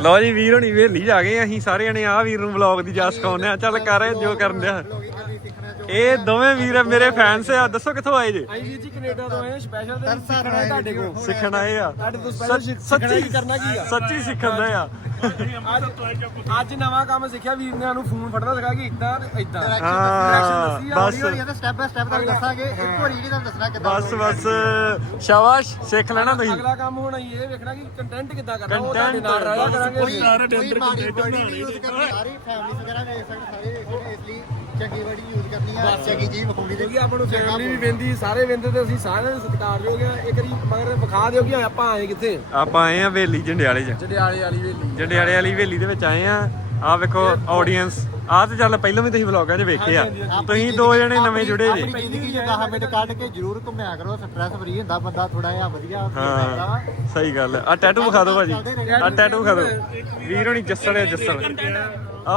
ਲਓ ਜੀ ਵੀਰ ਹੋਣੀ ਵੇਲੀ ਜਾ ਗਏ ਅਸੀਂ ਸਾਰੇ ਜਣੇ ਆ ਵੀਰ ਨੂੰ ਵਲੌਗ ਦੀ ਜਾ ਸਿਖਾਉਂਦੇ ਆ ਚੱਲ ਕਰ ਜੋ ਕਰਨ ਦਿਆ ਇਹ ਦੋਵੇਂ ਵੀਰ ਮੇਰੇ ਫੈਨਸ ਆ ਦੱਸੋ ਕਿੱਥੋਂ ਆਏ ਜੇ? ਆਈ ਜੀ ਕੈਨੇਡਾ ਤੋਂ ਆਏ ਸਪੈਸ਼ਲ ਤੇ ਸਿੱਖਣਾ ਹੈ ਤੁਹਾਡੇ ਕੋਲ। ਸਿੱਖਣ ਆਏ ਆ। ਤੁਹਾਡੇ ਤੋਂ ਸਪੈਸ਼ਲ ਸੱਚ- ਸੱਚੀ ਕਰਨਾ ਕੀ ਆ? ਸੱਚੀ ਸਿੱਖਣ ਦੇ ਆ। ਅੱਜ ਨਵਾਂ ਕੰਮ ਸਿੱਖਿਆ ਵੀਰ ਨੇ ਸਾਨੂੰ ਫੋਨ ਫੜਨਾ ਸਿਖਾ ਕਿ ਇਦਾਂ ਤੇ ਇਦਾਂ। ਹਾਂ ਬਸ। ਸਟੈਪ ਬਾਈ ਸਟੈਪ ਤੁਹਾਨੂੰ ਦੱਸਾਂਗੇ। ਇੱਕ ਵਾਰੀ ਨਹੀਂ ਤੁਹਾਨੂੰ ਦੱਸਣਾ ਕਿੱਦਾਂ ਬਸ ਬਸ। ਸ਼ਾਬਾਸ਼ ਸਿੱਖ ਲੈਣਾ ਤੁਸੀਂ। ਅਗਲਾ ਕੰਮ ਹੋਣਾ ਹੀ ਇਹ ਵੇਖਣਾ ਕਿ ਕੰਟੈਂਟ ਕਿੱਦਾਂ ਕਰਨਾ ਉਹ ਤੁਹਾਡੇ ਨਾਲ ਰਾਇਆ ਕਰਾਂਗੇ ਕੋਈ ਮਾੜੀ ਵਰਡ ਨਹੀਂ ਯੂਜ਼ ਕਰਨੀ ਸਾਰੀ ਫੈਮਿਲੀ ਵਗੈਰਾ ਵੇਖ ਸਕਦੇ ਸਾਰੇ ਇਸ ਲਈ ਚੰਗੀ ਵਰਡ ਯੂਜ਼ ਕਰਨੀ ਆ ਚੰਗੀ ਜੀ ਵਿਖਾਉਣੀ ਕਿਉਂਕਿ ਆਪਾਂ ਨੂੰ ਫੈਮਿਲੀ ਵੀ ਵੇਂਦੀ ਸਾਰੇ ਵੇਂਦੇ ਤੇ ਅਸੀਂ ਸਾਰਿਆਂ ਨੂੰ ਸਤਿਕਾਰਯੋਗ ਆ ਇੱਕ ਵਾਰੀ ਮਗਰ ਵਿਖਾ ਦਿਓ ਕਿ ਆਪਾਂ ਆਏ ਕਿੱਥੇ। ਆਪਾਂ ਆਏ ਆ ਵੇਲੀ ਜੰਡਿਆਲੇ 'ਚ। ਜੜਿਆਲੇ ਵਾਲੀ ਵੇਲੀ ਜੰਡਿਆਲੇ ਵਾਲੀ ਵੇਲੀ ਦੇ ਵਿੱਚ ਆਏ ਆ। ਆ ਵੇਖੋ ਆਡੀਅנס ਆ ਤੇ ਚੱਲ ਪਹਿਲਾਂ ਵੀ ਤੁਸੀਂ ਵਲੌਗਾਂ 'ਚ ਵੇਖੇ ਆ। ਤੁਸੀਂ ਦੋ ਜਣੇ ਨਵੇਂ ਜੁੜੇ ਜੇ। ਆਪਣੀ ਜ਼ਿੰਦਗੀ ਚ 10 ਮਿੰਟ ਕੱਢ ਕੇ ਜ਼ਰੂਰ ਘੁੰਮਿਆ ਕਰੋ ਸਟ੍ਰੈਸ ਫਰੀ ਹੁੰਦਾ ਬੰਦਾ ਥੋੜਾ ਜਿਹਾ ਵਧੀਆ feel ਕਰਦਾ ਵਾ। ਹਾਂ ਸਹੀ ਗੱਲ ਆ। ਟੈਟੂ ਵਿਖਾ ਦਿਓ ਭਾਜੀ। ਆ ਟੈਟੂ ਵਿਖਾ ਦਿਓ। ਵੀਰ ਹੋਣੀ ਜੱਸਲ ਆ ਜੱਸਲ ਆ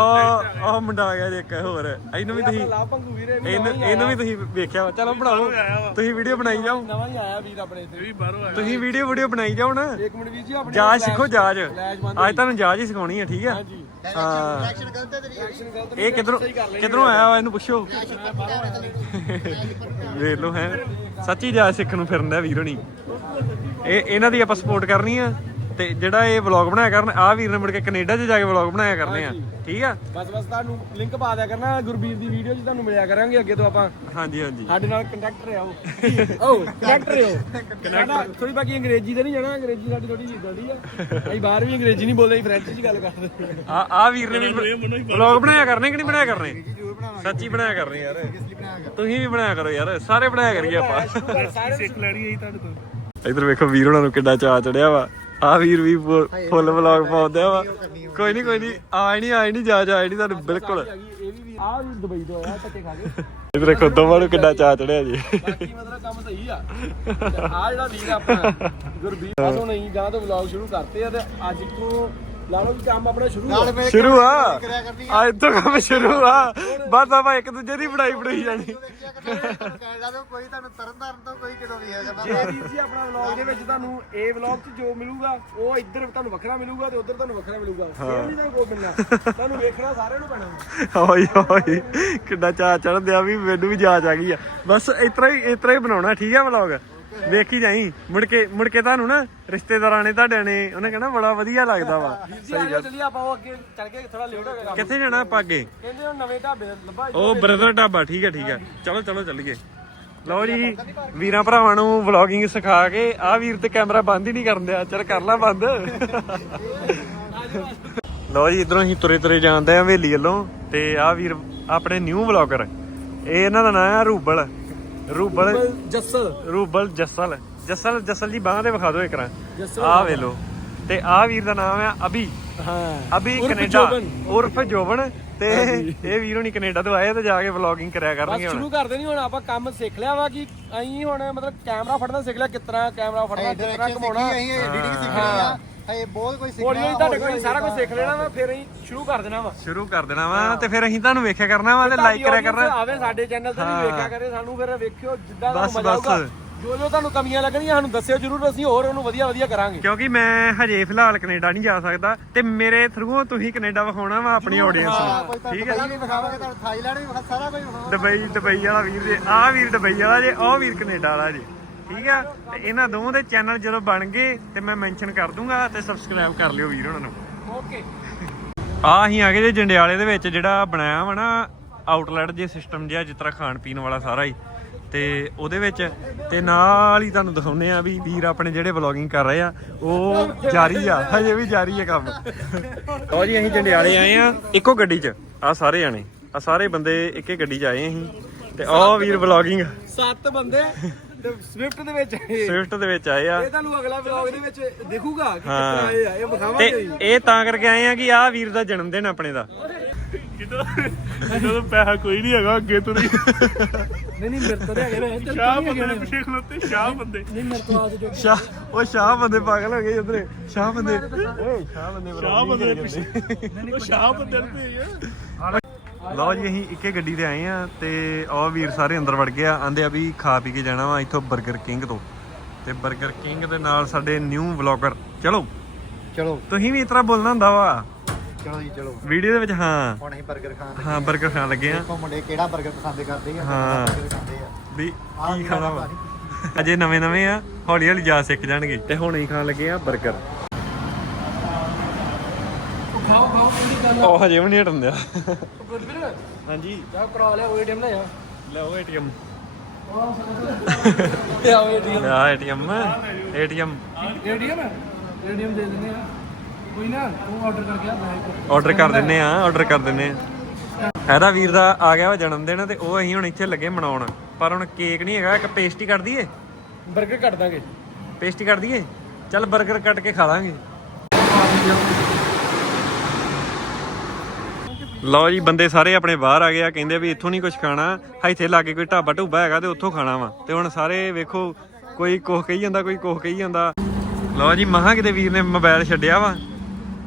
ਆ ਮੁੰਡਾ ਆ ਗਿਆ ਜੇ ਇੱਕ ਹੋਰ। ਇਹਨੂੰ ਵੀ ਤੁਸੀਂ ਭੰਗੂ ਵੀਰੇ ਇਹਨੂੰ ਇਹਨੂੰ ਵੀ ਤੁਸੀਂ ਵੇਖਿਆ ਵਾ। ਚਲੋ ਬਣਾਓ। ਤੁਸੀਂ ਵੀਡੀਓ ਬਣਾਈ ਜਾਓ। ਨਵਾਂ ਹੀ ਆਇਆ ਵੀਰ ਆਪਣੇ ਇੱਥੇ ਵੀ ਤੁਸੀਂ ਵੀਡੀਓ ਵੀਡੀਓ ਬਣਾਈ ਜਾਓ ਨਾ। ਇੱਕ ਮਿੰਟ ਵੀਰ ਜੀ ਆਪਣੇ ਜਾਜ ਸਿੱਖੋ ਜਾਜ ਅੱਜ ਤੁਹਾਨੂੰ ਜਾਜ ਹੀ ਸਿਖਾਉਣੀ ਹੈ ਠੀਕ ਆ? ਹਾਂਜੀ। ਹਾਂ। Reaction ਗਲਤ ਹੈ ਤੇਰੀ ਜਿਹੜੀ। ਇਹ ਕਿਧਰੋਂ ਕਿਧਰੋਂ ਆਇਆ ਵਾ? ਇਹਨੂੰ ਪੁੱਛੋ। ਵੇਖ ਲਓ ਹੈ। ਸੱਚੀ ਜਾਜ ਸਿੱਖਣ ਨੂੰ ਫਿਰਦਾ ਵੀਰ ਹੋਣੀ। ਇਹ ਇਹਨਾਂ ਦੀ ਆਪਾਂ ਸਪੋਰਟ ਕਰਨੀ ਆ। ਤੇ ਜਿਹੜਾ ਇਹ ਵਲੌਗ ਬਣਾਇਆ ਕਰਨ ਆ ਵੀਰ ਨੇ ਮੁੜ ਕੇ ਕੈਨੇਡਾ 'ਚ ਜਾ ਕੇ ਵਲੌਗ ਬਣਾਇਆ ਕਰਨੇ ਆ। ਠੀਕ ਆ? ਬਸ ਬਸ ਤੁਹਾਨੂੰ ਲਿੰਕ ਪਾ ਦਿਆ ਕਰਨਾ ਗੁਰਬੀਰ ਦੀ ਵੀਡੀਓ 'ਚ ਤੁਹਾਨੂੰ ਮਿਲਿਆ ਕਰਾਂਗੇ ਅੱਗੇ ਤੋਂ ਆਪਾਂ ਹਾਂਜੀ ਹਾਂਜੀ। ਸਾਡੇ ਨਾਲ ਕੰਟੈਕਟ ਰਿਆਓ ਓ ਕੰਟੈਕਟ ਰਿਆਓ ਸਾਡਾ ਥੋੜੀ ਬਾਕੀ ਅੰਗਰੇਜ਼ੀ ਤੇ ਨਹੀਂ ਜਾਣਾ ਅੰਗਰੇਜ਼ੀ ਸਾਡੀ ਥੋੜੀ ਜਿਹੀ ਡੜੀ ਆ। ਅਸੀਂ ਬਾਹਰ ਵੀ ਅੰਗਰੇਜ਼ੀ ਨਹੀਂ ਬੋਲਦੇ ਫ੍ਰੈਂਚ 'ਚ ਗੱਲ ਕਰਦੇ ਆ। ਆ ਵੀਰ ਨੇ ਵੀ ਵਲੌਗ ਬਣਾਇਆ ਕਰਨੇ ਕਿ ਨਹੀਂ ਬਣਾਇਆ ਕਰਨੇ? ਸੱਚੀ ਬਣਾਇਆ ਕਰਨੇ ਯਾਰ। ਤੁਸੀਂ ਵੀ ਬਣਾਇਆ ਕਰੋ ਯਾਰ ਸਾਰੇ ਬਣਾਇਆ ਕਰੀਏ ਆਪਾਂ। ਸਾਰੇ ਸਿੱਖ ਲੈਣੀ ਹੈ ਤੁਹਾਡੇ ਤੋਂ। ਇਧਰ ਵੇਖੋ ਵੀਰ ਉਹਨਾਂ ਨੂੰ ਕਿੱਡਾ ਚਾਅ ਚੜਿਆ ਵਾ। ਆ ਵੀਰ ਵੀ ਫੁੱਲ ਵਲੌਗ ਪਾਉਂਦਾ ਵਾ। ਕੋਈ ਨਹੀਂ ਕੋਈ ਨਹੀਂ ਆਈ ਨਹੀਂ ਆਈ ਨਹੀਂ ਜਾ ਜਾ ਆਈ ਨਹੀਂ ਤੁਹਾਨੂੰ ਬਿਲਕੁਲ। ਇਹ ਵੀ ਵੀ ਆ ਵੀ ਦੁਬਈ ਤੋਂ ਆਇਆ ਧੱਕੇ ਖਾ ਕੇ। ਇਧਰ ਵੇਖੋ ਦੋਵਾਂ ਨੂੰ ਕਿੱਡਾ ਚਾਅ ਚੜਿਆ ਜੀ। ਬਾਕੀ ਮਤਲਬ ਕੰਮ ਸਹੀ ਆ। ਆ ਜਿਹੜਾ ਵੀਰ ਆ ਆਪਣਾ ਗੁਰਬੀਰ ਹੁਣ ਅਸੀਂ ਗਾਂ ਤੋਂ ਵਲੌਗ ਸ਼ੁਰੂ ਕਰਤੇ ਆ ਤੇ ਅੱਜ ਤੋਂ ਲਾ ਲਓ ਵੀ ਕੰਮ ਆਪਣਾ ਸ਼ੁਰੂ ਨਾਲ ਆ ਮੇਰੇ ਸ਼ੁਰੂ ਆ। ਕਰਿਆ ਕਰਨੀ ਅੱਜ ਤੋਂ ਕੰਮ ਸ਼ੁਰੂ ਆ। ਬਸ ਆਪਾਂ ਇੱਕ ਦੂਜੇ ਦੀ ਬਣਾਈ ਬਣਾਈ ਜਾਣੀ। ਦੇਖਿਆ ਕਰੋ ਕੈਨੇਡਾ ਤੋਂ ਕੋਈ ਤੁਹਾਨੂੰ ਤਰਨ ਤਾਰਨ ਤੋਂ ਕੋਈ ਕਿਤੋਂ ਨਹੀਂ ਹੈਗਾ ਜੇ ਵੀਰ ਜੀ ਆਪਣਾ ਵਲੌਗ ਦੇ ਵਿੱਚ ਤੁਹਾਨੂੰ ਇਹ ਵਲੌਗ 'ਚ ਜੋ ਮਿਲੂਗਾ ਉਹ ਇੱਧਰ ਤੁਹਾਨੂੰ ਵੱਖਰਾ ਮਿਲੂਗਾ ਤੇ ਉੱਧਰ ਤੁਹਾਨੂੰ ਵੱਖਰਾ ਮਿਲੂਗਾ। ਸੇਮ ਨਹੀਂ ਤੁਹਾਨੂੰ ਕੋਈ ਮਿਲਣਾ। ਤੁਹਾਨੂੰ ਵੇਖਣਾ ਸਾਰਿਆਂ ਨੂੰ ਪੈਣਾ। ਓਏ ਓਏ ਕਿੱਡਾ ਚਾਅ ਚੜਦਿਆ ਵੀ ਮੈਨੂੰ ਵੀ ਜਾਚ ਆ ਗਈ ਆ। ਬਸ ਇਤਰਾ ਹੀ ਇਤਰਾ ਹੀ ਬਣਾਉਣਾ ਠੀਕ ਆ ਵਲੌਗ ਵੇਖੀ ਜਾਈ। ਮੁੜ ਕੇ ਮੁੜ ਕੇ ਤੁਹਾਨੂੰ ਨਾ ਰਿਸ਼ਤੇਦਾਰਾਂ ਨੇ ਤੁਹਾਡੇ ਨੇ ਉਹਨੇ ਕਹਿਣਾ ਬੜਾ ਵਧੀਆ ਲੱਗਦਾ ਵਾ। ਸਹੀ ਗੱਲ। ਚੱਲੀਏ ਆਪਾਂ ਉਹ ਅੱਗੇ ਚੱਲ ਕੇ ਥੋੜਾ ਲੇਟ ਹੋ ਗਿਆ ਕਿੱਥੇ ਜਾਣਾ ਆਪਾਂ ਅੱਗੇ? ਕਹਿੰਦੇ ਉਹ ਨਵੇਂ ਢਾਬੇ ਲੱਭਾ ਉਹ ਬ੍ਰਦਰ ਢਾਬਾ ਠੀਕ ਹੈ ਠੀਕ ਹੈ। ਚਲੋ ਚਲੋ ਚੱਲੀਏ। ਲਓ ਜੀ ਵੀਰਾਂ ਭਰਾਵਾਂ ਨੂੰ ਵਲੌਗਿੰਗ ਸਿਖਾ ਕੇ ਆ ਵੀਰ ਤੇ ਕੈਮਰਾ ਬੰਦ ਹੀ ਨਹੀਂ ਕਰਨ ਦਿਆ। ਚਲ ਕਰ ਲੈ ਬੰਦ। ਲਓ ਜੀ ਇਧਰੋਂ ਅਸੀਂ ਤੁਰੇ ਤੁਰੇ ਜਾਂਦੇ ਆ ਹਵੇਲੀ ਵੱਲੋਂ। ਤੇ ਆ ਵੀਰ ਆਪਣੇ ਨਿਊ ਵਲੌਗਰ ਇਹ ਇਹਨਾਂ ਦਾ ਨਾਮ ਆ ਰੂਬਲ। ਰੂਬਲ ਜੱਸਲ। ਰੂਬਲ ਜਸਲ। ਜਸਲ ਜਸਲ ਜੀ ਬਾਹਾਂ ਤੇ ਵਿਖਾ ਦਿਓ ਇੱਕ ਰਾਂ ਆ ਵੇ ਲੋ ਤੇ ਆ ਵੀਰ ਦਾ ਨਾਮ ਆ ਅਭੀ। ਹਾਂ। ਅਭੀ ਕੈਨੇਡਾ। ਉਰਫ ਜੋਬਨ। ਤੇ ਇਹ ਵੀਰ ਹੋਣੀ ਕੈਨੇਡਾ ਤੋਂ ਆਏ ਤੇ ਜਾ ਕੇ ਵਲੌਗਿੰਗ ਕਰਿਆ ਕਰਨਗੇ ਹੁਣ। ਸ਼ੁਰੂ ਕਰਦੇ ਨਹੀਂ ਹੁਣ ਆਪਾਂ ਕੰਮ ਸਿੱਖ ਲਿਆ ਵਾ ਕਿ ਅਸੀਂ ਹੁਣ ਮਤਲਬ ਕੈਮਰਾ ਫੜਨਾ ਸਿੱਖ ਲਿਆ ਕਿਤਨਾ ਕੈਮਰਾ ਫੜਨਾ ਕਿਤਨਾ ਘਮਾਉਣਾ। ਅਸੀਂ ਐਡੀਟਿੰਗ ਸਿੱਖਣੀ ਆ ਹਏ ਬਹੁਤ ਕੁਝ ਸਿੱਖਣਾ ਹੌਲੀ ਹੌਲੀ ਤੁਹਾਡੇ ਕੋਲ ਸਾਰਾ ਕੁਝ ਸਿੱਖ ਲੈਣਾ ਵਾ ਫਿਰ ਅਸੀਂ ਸ਼ੁਰੂ ਕਰ ਦੇਣਾ ਵਾ। ਸ਼ੁਰੂ ਕਰ ਦੇਣਾ ਵਾ ਤੇ ਫਿਰ ਅਸੀਂ ਤੁਹਾਨੂੰ ਵੇਖਿਆ ਕਰਨਾ ਵਾ ਤੇ ਲਾਈਕ ਕਰਿਆ ਕਰਨਾ। ਆਵੇ ਸਾਡੇ ਚੈਨਲ ਤੇ ਵੀ ਵੇਖਿਆ ਕਰੇ ਸਾਨੂੰ ਫਿਰ ਵੇਖਿਓ ਜਿੱਦਾਂ ਤੁਹਾਨੂੰ ਮਜ਼ਾ ਆਊਗਾ। ਬਸ। ਜੋ ਜੋ ਤੁਹਾਨੂੰ ਕਮੀਆਂ ਲੱਗਣਗੀਆਂ ਸਾਨੂੰ ਦੱਸਿਓ ਜਰੂਰ ਅਸੀਂ ਹੋਰ ਉਹਨੂੰ ਵਧੀਆ ਵਧੀਆ ਕਰਾਂਗੇ। ਕਿਉਂਕਿ ਮੈਂ ਹਜੇ ਫਿਲਹਾਲ ਕੈਨੇਡਾ ਨਹੀਂ ਜਾ ਸਕਦਾ ਤੇ ਮੇਰੇ ਥਰੂ ਤੁਸੀਂ ਕੈਨੇਡਾ ਵਿਖਾਉਣਾ ਵਾ ਆਪਣੀ ਆਡੀਅנס ਨੂੰ। ਠੀਕ ਹੈ ਠੀਕ ਹੈ ਵੀ ਵਿਖਾਵਾਂਗੇ ਤੁਹਾਨੂੰ ਥਾਈਲੈਂਡ ਵੀ ਵਿਖਾ ਸਾਰਾ ਕੁਝ ਵਿਖਾਵਾਂਗੇ। ਦੁਬਈ ਦੁਬਈ ਵਾਲਾ ਵੀਰ ਜੇ ਆਹ ਵੀਰ ਦੁਬਈ ਵਾਲਾ ਜੇ ਆਹ ਵੀਰ ਕੈਨੇਡਾ ਵਾਲਾ ਜੇ। ਠੀਕ ਆ? ਤੇ ਇਹਨਾਂ ਦੋਵਾਂ ਦੇ ਚੈਨਲ ਜਦੋਂ ਬਣ ਗਏ ਤੇ ਮੈਂ ਮੈਂਸ਼ਨ ਕਰ ਦੂੰਗਾ ਤੇ ਸਬਸਕ੍ਰਾਈਬ ਕਰ ਲਿਓ ਵੀਰ ਉਹਨਾਂ ਨੂੰ। ਓਕੇ। ਆ ਅਸੀਂ ਆ ਗਏ ਜੇ ਜੰਡਿਆਲੇ ਦੇ ਵਿੱਚ ਜਿਹੜਾ ਬਣਾਇਆ ਵਾ ਨਾ ਆਊਟਲੈਟ ਜੇ ਸਿਸਟਮ ਜਿਹਾ ਜਿਸ ਤਰ੍ਹਾਂ ਖਾਣ ਪੀਣ ਵਾਲਾ ਸਾਰਾ ਹੀ। ਤੇ ਉਹਦੇ ਵਿੱਚ ਤੇ ਨਾਲ ਹੀ ਤੁਹਾਨੂੰ ਦਿਖਾਉਨੇ ਆ ਵੀ ਵੀਰ ਆਪਣੇ ਜਿਹੜੇ ਵਲੌਗਿੰਗ ਕਰ ਰਹੇ ਆ ਉਹ ਜਾਰੀ ਆ ਹਜੇ ਵੀ ਜਾਰੀ ਆ ਕੰਮ। ਲਓ ਜੀ ਅਸੀਂ ਜੰਡਿਆਲੇ ਆਏ ਆ ਇੱਕੋ ਗੱਡੀ 'ਚ ਆ ਸਾਰੇ ਜਾਣੇ ਆ ਸਾਰੇ ਬੰਦੇ ਇੱਕੇ ਗੱਡੀ 'ਚ ਆਏ ਅਸੀਂ ਤੇ ਆਹ ਵੀਰ ਵਲੌਗਿੰਗ ਸੱਤ ਬੰਦੇ ਤੇ ਸਵਿਫਟ ਦੇ ਵਿੱਚ ਇਹ ਸਵਿਫਟ ਦੇ ਵਿੱਚ ਆਏ ਆ। ਤੁਹਾਨੂੰ ਅਗਲਾ ਵਲੌਗ ਦੇ ਵਿੱਚ ਦਿਖੂਗਾ ਕਿ। ਕਿੱਥੇ ਆਏ ਆ ਇਹ ਤੇ ਵਿਖਾਵਾਂਗੇ। ਇਹ ਤਾਂ ਕਰਕੇ ਆਏ ਆ ਕਿ ਆਹ ਵੀਰ ਦਾ ਜਨਮ ਦਿਨ ਆਪਣੇ ਦਾ। ਜਦੋਂ ਪੈਸਾ ਕੋਈ ਨਹੀਂ ਹੈਗਾ ਅੱਗੇ ਤੋਂ ਨਹੀਂ। ਨਹੀਂ ਨਹੀਂ ਮੇਰੇ ਤੋਂ ਹੈਗੇ ਨੇ ਸ਼ਾਹ ਬੰਦੇ ਨੇ ਪਿੱਛੇ ਖਲੋਤੇ ਸ਼ਾਹ ਬੰਦੇ। ਨਹੀਂ ਮੇਰੇ ਤੋਂ ਆਜ ਜੋ ਸ਼ਾਹ ਉਹ ਸ਼ਾਹ ਬੰਦੇ ਪਾਗਲ ਹੋ ਗਏ ਉਧਰੇ ਸ਼ਾਹ ਬੰਦੇ। ਓਏ ਸ਼ਾਹ ਬੰਦੇ ਸ਼ਾਹ ਬੰਦੇ ਨੇ ਪਿੱਛੇ। ਉਹ ਸ਼ਾਹ ਬੰਦੇ ਨੇ ਆ ਲਓ ਜੀ ਅਸੀਂ ਇੱਕੇ ਗੱਡੀ ਤੇ ਆਏ ਆ ਤੇ ਆਹ ਵੀਰ ਸਾਰੇ ਅੰਦਰ ਵੜ ਗਏ ਆ। ਆਂਦੇ ਆ ਵੀ ਖਾ ਪੀ ਕੇ ਜਾਣਾ ਵਾ ਇੱਥੋਂ 버ਗਰ ਕਿੰਗ ਤੋਂ। ਤੇ 버ਗਰ ਕਿੰਗ ਦੇ ਨਾਲ ਸਾਡੇ ਨਿਊ ਵਲੌਗਰ। ਚਲੋ। ਚਲੋ। ਤੁਸੀਂ ਵੀ ਇਸ ਤਰ੍ਹਾਂ ਬੋਲਣਾ ਹੁੰਦਾ ਵਾ। ਚਲੋ ਜੀ ਚਲੋ। ਵੀਡੀਓ ਦੇ ਵਿੱਚ ਹਾਂ। ਹੁਣ ਅਸੀਂ 버ਗਰ ਖਾਣ ਲੱਗੇ ਹਾਂ 버ਗਰ ਖਾਣ ਲੱਗੇ ਆ। ਦੇਖੋ ਮੁੰਡੇ ਕਿਹੜਾ 버ਗਰ ਪਸੰਦ ਕਰਦੇ ਆ ਹਾਂ। 버ਗਰ ਖਾਂਦੇ ਆ। ਵੀ ਕੀ ਖਾਣਾ ਵਾ? ਅਜੇ ਨਵੇਂ ਨਵੇਂ ਆ ਹੌਲੀ ਹੌਲੀ ਜਾ ਸਿੱਖ ਜਾਣਗੇ। ਤੇ ਹੁਣ ਅਸੀਂ ਖਾਣ ਲੱਗੇ ਆ 버ਗਰ ਖਾਓ ਖਾਓ ਕਿਹੜੀ ਗੱਲ ਉਹ ਹਜੇ ਵੀ ਨਹੀਂ ਹਟਣ ਦਿਆ। ਗੁਰਵੀਰ ਹਾਂਜੀ। ਜਾ ਕਰਾ ਲਿਆ ਏਟੀਐਮ ਲੈ ਆ। ਲੈ ਏਟੀਐਮ। ਤੇ ਆਓ ਏਟੀਐਮ। ਆ ਏਟੀਐਮ ਏਟੀਐਮ। ਏਟੀਐਮ। ਏਟੀਐਮ ਦੇ ਦਿੰਦੇ ਆ। ਕੋਈ ਨਾ ਉਹ ਆਰਡਰ ਕਰਕੇ ਆ ਮੈਂ ਆਰਡਰ ਕਰ ਦਿੰਨੇ ਆ ਆਰਡਰ ਕਰ ਦਿੰਨੇ ਆ। ਇਹਦਾ ਵੀਰ ਦਾ ਆ ਗਿਆ ਵਾ ਜਨਮ ਦਿਨ ਤੇ ਉਹ ਅਸੀਂ ਹੁਣ ਇੱਥੇ ਲੱਗੇ ਮਨਾਉਣ। ਪਰ ਹੁਣ ਕੇਕ ਨਹੀਂ ਹੈਗਾ ਇੱਕ ਪੇਸਟੀ ਕੱਢ ਦਈਏ? 버ਗਰ ਕੱਟ ਦਾਂਗੇ। ਪੇਸਟੀ ਕੱਢ ਦਈਏ? ਚੱਲ 버ਗਰ ਕੱਟ ਕੇ ਖਾ ਲਾਂਗੇ। ਲਓ ਜੀ ਬੰਦੇ ਸਾਰੇ ਆਪਣੇ ਬਾਹਰ ਆ ਗਏ ਆ ਕਹਿੰਦੇ ਵੀ ਇੱਥੋਂ ਨਹੀਂ ਕੁਝ ਖਾਣਾ। ਇੱਥੇ ਲਾਗੇ ਕੋਈ ਢਾਬਾ ਢੂਬਾ ਹੈਗਾ ਤੇ ਉੱਥੋਂ ਖਾਣਾ ਵਾ। ਤੇ ਹੁਣ ਸਾਰੇ ਵੇਖੋ ਕੋਈ ਕੁਛ ਕਹੀ ਜਾਂਦਾ ਕੋਈ ਕੁਛ ਕਹੀ ਜਾਂਦਾ। ਲਓ ਜੀ ਮਹਾਂ ਕਿਤੇ ਵੀਰ ਨੇ ਮੋਬਾਈਲ ਛੱਡਿਆ ਵਾ।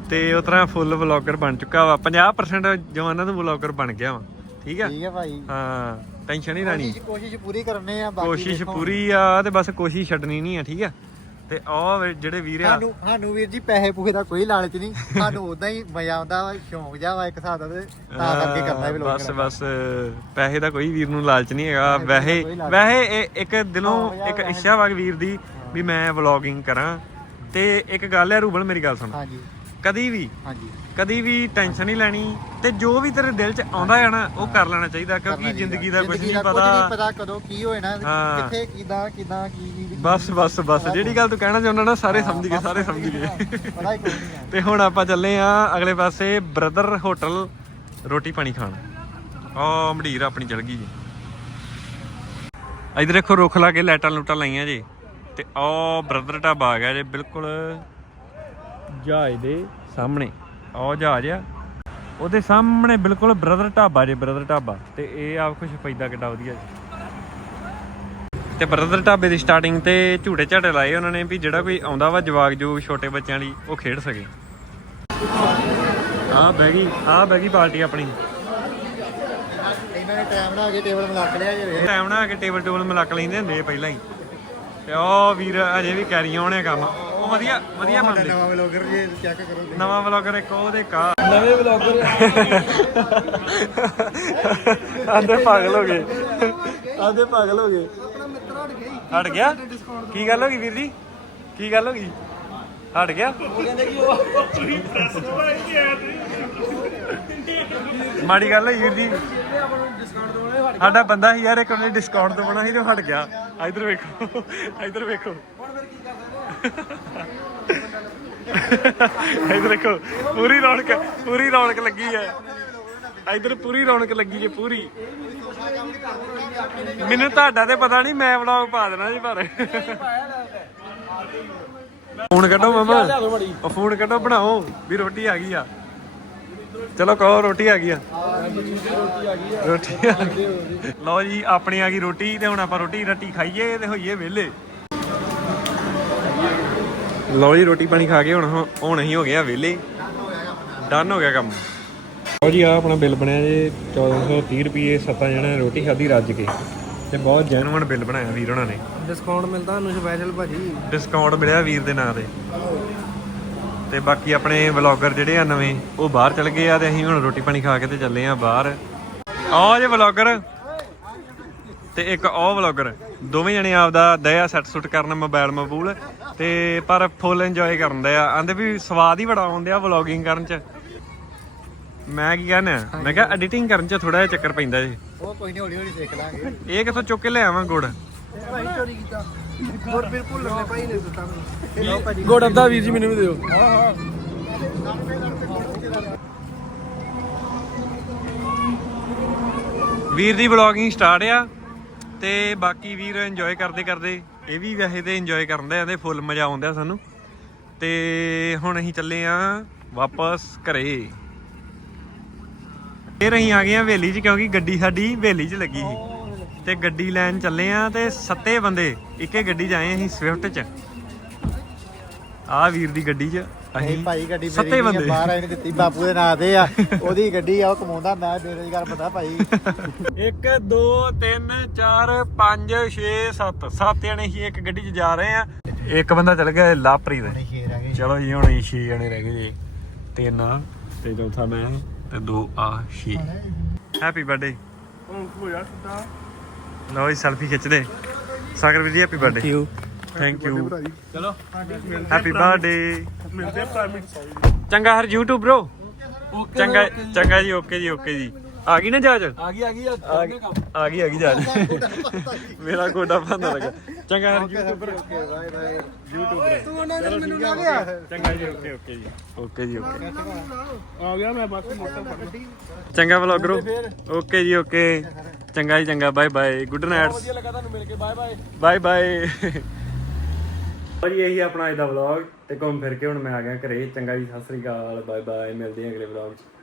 ਤੇ ਉਸ ਤਰ੍ਹਾਂ ਫੁੱਲ ਵਲੌਗਰ ਬਣ ਚੁੱਕਾ ਵਾ। 50% ਜਵਾਨਾਂ ਤੋਂ ਵਲੌਗਰ ਬਣ ਗਿਆ ਵਾ। ਠੀਕ ਆ? ਠੀਕ ਹੈ ਭਾਈ। ਹਾਂ ਟੈਨਸ਼ਨ ਨਹੀਂ ਲੈਣੀ। ਕੋਸ਼ਿਸ਼ ਕੋਸ਼ਿਸ਼ ਪੂਰੀ ਕਰਨੇ ਆ ਬਾਕੀ ਕੋਸ਼ਿਸ਼ ਦੇਖੋ। ਪੂਰੀ ਆ ਤੇ ਬਸ ਕੋਸ਼ਿਸ਼ ਛੱਡਣੀ ਨਹੀਂ ਆ ਠੀਕ ਆ? ਤੇ ਉਹ ਜਿਹੜੇ ਵੀਰ ਆ ਸਾਨੂੰ ਸਾਨੂੰ ਵੀਰ ਜੀ ਪੈਸੇ ਪੂਸੇ ਦਾ ਕੋਈ ਲਾਲਚ ਨਹੀਂ। ਸਾਨੂੰ ਉਦਾਂ ਹੀ ਮਜ਼ਾ ਆਉਂਦਾ ਵਾ ਸ਼ੌਂਕ ਜਾ ਵਾ ਇੱਕ ਹਿਸਾਬ ਦਾ ਤੇ ਤਾਂ ਕਰਕੇ ਕਰਦਾ ਵੀ ਲੋਕ ਬਸ ਬਸ ਪੈਸੇ ਦਾ ਕੋਈ ਵੀਰ ਨੂੰ ਲਾਲਚ ਨਹੀਂ ਹੈਗਾ। ਵੈਸੇ ਕੋਈ ਲਾਲਚ ਵੈਸੇ ਇਹ ਇੱਕ ਦਿਲੋਂ ਹਾਂ, ਇੱਕ। ਇੱਛਾ ਵਾ ਵੀਰ ਦੀ ਵੀ ਮੈਂ ਵਲੌਗਿੰਗ ਕਰਾਂ। ਤੇ ਇੱਕ ਗੱਲ ਹੈ ਰੂਬਲ ਮੇਰੀ ਗੱਲ ਸੁਣ। ਹਾਂਜੀ। ਕਦੀ ਵੀ। ਹਾਂਜੀ। ਕਦੀ ਵੀ ਟੈਨਸ਼ਨ ਨਹੀਂ ਲੈਣੀ ਤੇ ਜੋ ਵੀ ਤੇਰੇ ਦਿਲ 'ਚ ਆਉਂਦਾ ਹੈ ਨਾ ਉਹ ਕਰ ਲੈਣਾ ਚਾਹੀਦਾ ਕਿਉਂਕਿ ਜ਼ਿੰਦਗੀ। ਦਾ ਕੁਝ ਜ਼ਿੰਦਗੀ ਨਹੀਂ ਦਾ ਕੁਝ ਨਹੀਂ ਪਤਾ ਪਤਾ ਕਦੋਂ ਕੀ ਹੋਏ ਨਾ ਹਾਂ। ਕਿੱਥੇ ਕਿਦਾਂ ਕਿਦਾਂ ਕੀ ਕੀ ਬਸ ਬਸ ਬਸ। ਜਿਹੜੀ ਗੱਲ ਤੂੰ ਕਹਿਣਾ ਚਾਹੁੰਦਾ ਨਾ ਸਾਰੇ ਸਮਝ ਗਏ ਸਾਰੇ ਸਮਝ ਗਏ। ਪਤਾ ਹੀ ਕੋਈ ਨਹੀਂ ਆ। ਤੇ ਹੁਣ ਆਪਾਂ ਚੱਲੇ ਆ ਅਗਲੇ ਪਾਸੇ ਬ੍ਰਦਰ ਹੋਟਲ ਰੋਟੀ ਪਾਣੀ ਖਾਣ। ਆ ਮਢੀਰ ਆਪਣੀ ਚਲ ਗਈ ਜੀ। ਇਧਰ ਦੇਖੋ ਰੁੱਖ ਲਾ ਕੇ ਲਾਈਟਾਂ ਲੂਟਾਂ ਲਾਈਆਂ ਜੀ। ਤੇ ਆ ਬ੍ਰਦਰ ਢਾਬਾ ਆ ਗਿਆ ਜੀ ਬਿਲਕੁਲ ਜਹਾਜ਼ ਦੇ ਸਾਹਮਣੇ। ਆ ਜਹਾਜ਼ ਆ। ਉਹਦੇ ਸਾਹਮਣੇ ਬਿਲਕੁਲ ਬ੍ਰਦਰ ਢਾਬਾ ਜੇ ਬ੍ਰਦਰ ਢਾਬਾ। ਤੇ ਇਹ ਆਪ ਕੁਛ ਪੈਦਾ ਕਿੱਡਾ ਵਧੀਆ ਜੀ। ਤੇ ਬ੍ਰਦਰ ਢਾਬੇ ਦੀ ਸਟਾਰਟਿੰਗ ਤੇ ਝੂਟੇ ਝਾਟੇ ਲਾਏ ਉਹਨਾਂ ਨੇ ਵੀ ਜਿਹੜਾ ਕੋਈ ਆਉਂਦਾ ਵਾ ਜਵਾਗ ਜੋ ਛੋਟੇ ਬੱਚਿਆਂ ਲਈ ਉਹ ਖੇਡ ਸਕੇ। ਆ ਬੈਗੀ ਆ ਬੈਗੀ ਪਾਰਟੀ ਆਪਣੀ। ਇਹਨਾਂ ਨੇ ਟਾਈਮ ਨਾਲ ਆ ਕੇ ਟੇਬਲ ਮਿਲਾ ਕੇ ਲਿਆ ਜੇ ਟਾਈਮ ਨਾਲ ਆ ਕੇ ਟੇਬਲ ਟੇਬਲ ਮਿਲਕ ਲੈਂਦੇ ਹੁੰਦੇ ਪਹਿਲਾਂ ਹੀ। ਤੇ ਉਹ ਵੀਰ ਅਜੇ ਵੀ ਕੈਰੀ ਆਉਣੇ ਕੰਮ। ਉਹ ਵਧੀਆ ਵਧੀਆ ਨਵਾਂ ਵਲੋਗਰ ਜੇ ਚੈੱਕ ਕਰੋ ਨਵਾਂ ਵਲੌਗਰ ਇੱਕ ਉਹਦੇ ਕਾ ਨਵੇਂ ਵਲੌਗਰ ਆਂਦੇ ਪਾਗਲ ਹੋ ਗਏ। ਆਂਦੇ ਪਾਗਲ ਹੋ ਗਏ। ਹਟ ਗਿਆ ਕੀ ਗੱਲ ਹੋ ਗਈ ਵੀਰ ਜੀ? ਕੀ ਗੱਲ ਹੋ ਗਈ? ਹਟ ਗਿਆ? ਉਹ ਕਹਿੰਦੇ ਕਿ ਉਹ ਮਾੜੀ ਗੱਲ ਹੈ ਵੀਰ ਜੀ। ਦਵਾਉਣੇ ਸਾਡਾ ਬੰਦਾ ਸੀ ਯਾਰ ਇੱਕ ਉਹਨੇ ਡਿਸਕਾਊਂਟ ਤੋਂ ਬਣਾ ਸੀ ਤੇ ਉਹ ਹਟ ਗਿਆ। ਇਧਰ ਵੇਖੋ ਇਧਰ ਵੇਖੋ ਹੁਣ ਫਿਰ ਕੀ ਕਰ ਸਕਦੇ ਇਧਰ ਦੇਖੋ, ਪੂਰੀ ਰੌਣਕ ਪੂਰੀ ਰੌਣਕ ਲੱਗੀ ਹੈ। ਇਧਰ ਪੂਰੀ ਰੌਣਕ ਲੱਗੀ ਜੇ ਪੂਰੀ। ਮੈਨੂੰ ਤੁਹਾਡਾ ਤੇ ਪਤਾ ਨਹੀਂ, ਮੈਂ ਵਲੌਗ ਪਾ ਦੇਣਾ ਜੀ ਪਰ। ਫੋਨ ਕੱਢੋ ਮਮਾ। ਉਹ ਫੋਨ ਕੱਢੋ, ਬਣਾਓ। ਵੀ ਰੋਟੀ ਆ ਗਈ ਆ। ਚਲੋ ਕਹੋ, ਰੋਟੀ ਆ ਗਈ ਆ। ਰੋਟੀ ਆ ਗਈ। ਆ ਰੋਟੀ ਆ ਗਈ ਲਓ ਜੀ, ਆਪਣੀ ਆ ਗਈ ਰੋਟੀ ਤੇ ਹੁਣ ਆਪਾਂ ਰੋਟੀ ਰੱਟੀ ਖਾਈਏ ਤੇ ਹੋਈਏ ਵਿਹਲੇ। ਲਓ ਜੀ ਰੋਟੀ ਪਾਣੀ ਖਾ ਕੇ ਹੁਣ ਹੁਣ ਅਸੀਂ ਹੋ ਗਏ ਆ ਵਿਹਲੇ। ਡਨ ਹੋ ਗਿਆ ਕੰਮ। ਲਓ ਜੀ ਆ ਆਪਣਾ ਬਿੱਲ ਬਣਿਆ ਜੇ 1430 ਰੁਪਏ ਸੱਤਾਂ ਜਣਿਆਂ ਨੇ ਰੋਟੀ ਖਾਧੀ ਰੱਜ ਕੇ। ਤੇ ਬਹੁਤ ਜੈਨੂਇਨ ਬਿੱਲ ਬਣਾਇਆ ਵੀਰ ਉਹਨਾਂ ਨੇ। ਡਿਸਕਾਊਂਟ ਮਿਲਦਾ ਤੁਹਾਨੂੰ ਸਪੈਸ਼ਲ ਭਾਜੀ। ਡਿਸਕਾਊਂਟ ਮਿਲਿਆ ਵੀਰ ਦੇ ਨਾਂ ਤੇ। ਤੇ ਬਾਕੀ ਆਪਣੇ ਵਲੌਗਰ ਜਿਹੜੇ ਆ ਨਵੇਂ ਉਹ ਬਾਹਰ ਚਲ ਗਏ ਆ ਤੇ ਅਸੀਂ ਹੁਣ ਰੋਟੀ ਪਾਣੀ ਖਾ ਕੇ ਤੇ ਚੱਲੇ ਆ ਬਾਹਰ। ਆਹ ਜੇ ਵਲੌਗਰ ਤੇ ਇੱਕ ਉਹ ਵਲੌਗਰ ਦੋਵੇਂ ਜਣੇ ਆਪਦਾ ਦਇਆ ਸੈੱਟ ਸੁੱਟ ਕਰਨ ਮੋਬਾਈਲ ਮਬੂਲ ਤੇ ਪਰ ਫੁੱਲ ਇੰਜੋਏ ਕਰਨ ਦੇ ਆ। ਆਂਦੇ ਵੀ ਸਵਾਦ ਹੀ ਬੜਾ ਆਉਂਦੇ ਆ ਵਲੌਗਿੰਗ ਕਰਨ ਚ। ਮੈਂ ਕੀ ਕਹਿੰਦਾ ਮੈਂ ਕਿਹਾ ਐਡੀਟਿੰਗ ਕਰਨ ਚ ਥੋੜਾ ਜਿਹਾ ਚੱਕਰ ਪੈਂਦਾ ਜੀ। ਉਹ ਕੋਈ ਨਹੀਂ ਹੌਲੀ ਹੌਲੀ ਸਿੱਖ ਲਾਂਗੇ। ਇਹ ਕਿੱਥੋਂ ਚੁੱਕ ਕੇ ਲਿਆਵਾਂ ਗੁੜ? ਭਾਈ ਚੋਰੀ ਕੀਤਾ। ਗੁੜ ਬਿਲਕੁਲ ਲੱਗੇ ਭਾਈ ਨੇ ਦਿੱਤਾ ਮੈਨੂੰ ਗੁੜ ਅੱਧਾ ਵੀਰ ਜੀ ਮੈਨੂੰ ਵੀ ਦਿਓ। ਹਾਂ ਹਾਂ। ਵੀਰ ਦੀ ਵਲੌਗਿੰਗ ਸਟਾਰਟ ਆ। ਤੇ ਬਾਕੀ ਵੀਰ ਇੰਜੋਏ ਕਰਦੇ ਕਰਦੇ, ਇਹ ਵੀ ਵੈਸੇ ਤੇ ਇੰਜੋਏ ਕਰਦੇ ਆ ਤੇ ਫੁੱਲ ਮਜ਼ਾ ਆਉਂਦਾ ਸਾਨੂੰ। ਤੇ ਹੁਣ ਅਸੀਂ ਚੱਲੇ ਆ ਵਾਪਸ ਘਰੇ। ਫਿਰ ਅਸੀਂ ਆ ਗਏ ਆ ਹਵੇਲੀ 'ਚ ਕਿਉਂਕਿ ਗੱਡੀ ਸਾਡੀ ਹਵੇਲੀ 'ਚ ਲੱਗੀ ਸੀ। ਤੇ ਗੱਡੀ ਲੈਣ ਚੱਲੇ ਆ ਤੇ ਸੱਤੇ ਬੰਦੇ, ਇੱਕੇ ਗੱਡੀ 'ਚ ਆਏ ਅਸੀਂ ਸਵਿਫਟ 'ਚ। ਆ ਵੀਰ ਦੀ ਗੱਡੀ 'ਚ। ਅਸੀਂ ਭਾਈ ਗੱਡੀ ਸੱਤੇ ਮੇਰੀ ਬੰਦੇ। ਬਾਹਰ ਆਈ ਨੇ ਦਿੱਤੀ ਬਾਪੂ ਦੇ ਨਾਂ ਤੇ ਆ। ਉਹਦੀ ਗੱਡੀ ਆ ਉਹ ਕਮਾਉਂਦਾ ਮੈਂ ਬੇਰੋਜ਼ਗਾਰ ਬੰਦਾ ਭਾਈ। 1 2 3 4 5 6 7 ਸੱਤ ਜਣੇ ਹੀ ਇੱਕ ਗੱਡੀ 'ਚ ਜਾ ਰਹੇ ਆ। ਇੱਕ ਬੰਦਾ ਚੱਲ ਗਿਆ ਲਾਪਰੀ ਸ਼ੇਰ ਆ ਚਲੋ ਜੀ ਹੁਣ ਇਹ 6 ਜਣੇ ਰਹਿ ਗਏ। ਜੀ ਤਿੰਨ ਆ ਤੇ ਚੌਥਾ ਮੈਂ ਤੇ ਦੋ ਆ 6 ਹੈਪੀ ਬਰਥਡੇ ਲਓ ਜੀ ਸੈਲਫੀ ਖਿੱਚਦੇ। ਸਾਗਰ ਵੀਰ ji happy birthday you thank you ਚਲੋ। ਹੈਪੀ ਬਰਥਡੇ ਮਿਲਦੇ ਆ ਪ੍ਰਾਈਵੇਟ ਚੰਗਾ ਹਰ YouTube bro ਚੰਗਾ ਚੰਗਾ ਜੀ ਓਕੇ ਜੀ ਓਕੇ ਜੀ। ਆ ਗਈ ਨਾ ਜਹਾਜ਼ ਆ ਗਈ ਆ ਗਈ ਆ ਗਈ ਆ ਗਈ ਆ ਗਈ ਜਹਾਜ਼ ਮੇਰਾ ਕੋਡਾ ਬੰਦਾ ਲੱਗਾ। ਚੰਗਾ ਹਰ YouTube bro ਬਾਏ ਬਾਏ ਤੂੰ ਉਹਨਾਂ ਨੇ ਮੈਨੂੰ ਆ ਗਿਆ ਚੰਗਾ ਜੀ ਓਕੇ ਓਕੇ ਜੀ। ਓਕੇ ਜੀ ਓਕੇ ਆ ਗਿਆ ਮੈਂ ਬਸ ਮੋਟਰ ਫੜ ਚੰਗਾ ਵਲੌਗਰੋ ਓਕੇ ਜੀ ਓਕੇ ਚੰਗਾ ਜੀ ਚੰਗਾ। ਬਾਏ ਬਾਏ ਗੁੱਡ ਨਾਈਟ ਵਧੀਆ ਲੱਗਾ ਤੁਹਾਨੂੰ ਮਿਲ ਕੇ। ਬਾਏ ਬਾਏ ਬਾਏ ਬਾਏ ਭਾਜੀ ਇਹੀ ਆਪਣਾ ਅੱਜ ਦਾ ਵਲੌਗ ਤੇ ਘੁੰਮ ਫਿਰ ਕੇ ਹੁਣ ਮੈਂ ਆ ਗਿਆ ਘਰੇ। ਚੰਗਾ ਜੀ, ਸਤਿ ਸ੍ਰੀ ਅਕਾਲ। ਬਾਏ ਬਾਏ ਮਿਲਦੇ ਹਾਂ ਅਗਲੇ ਵਲੌਗ 'ਚ।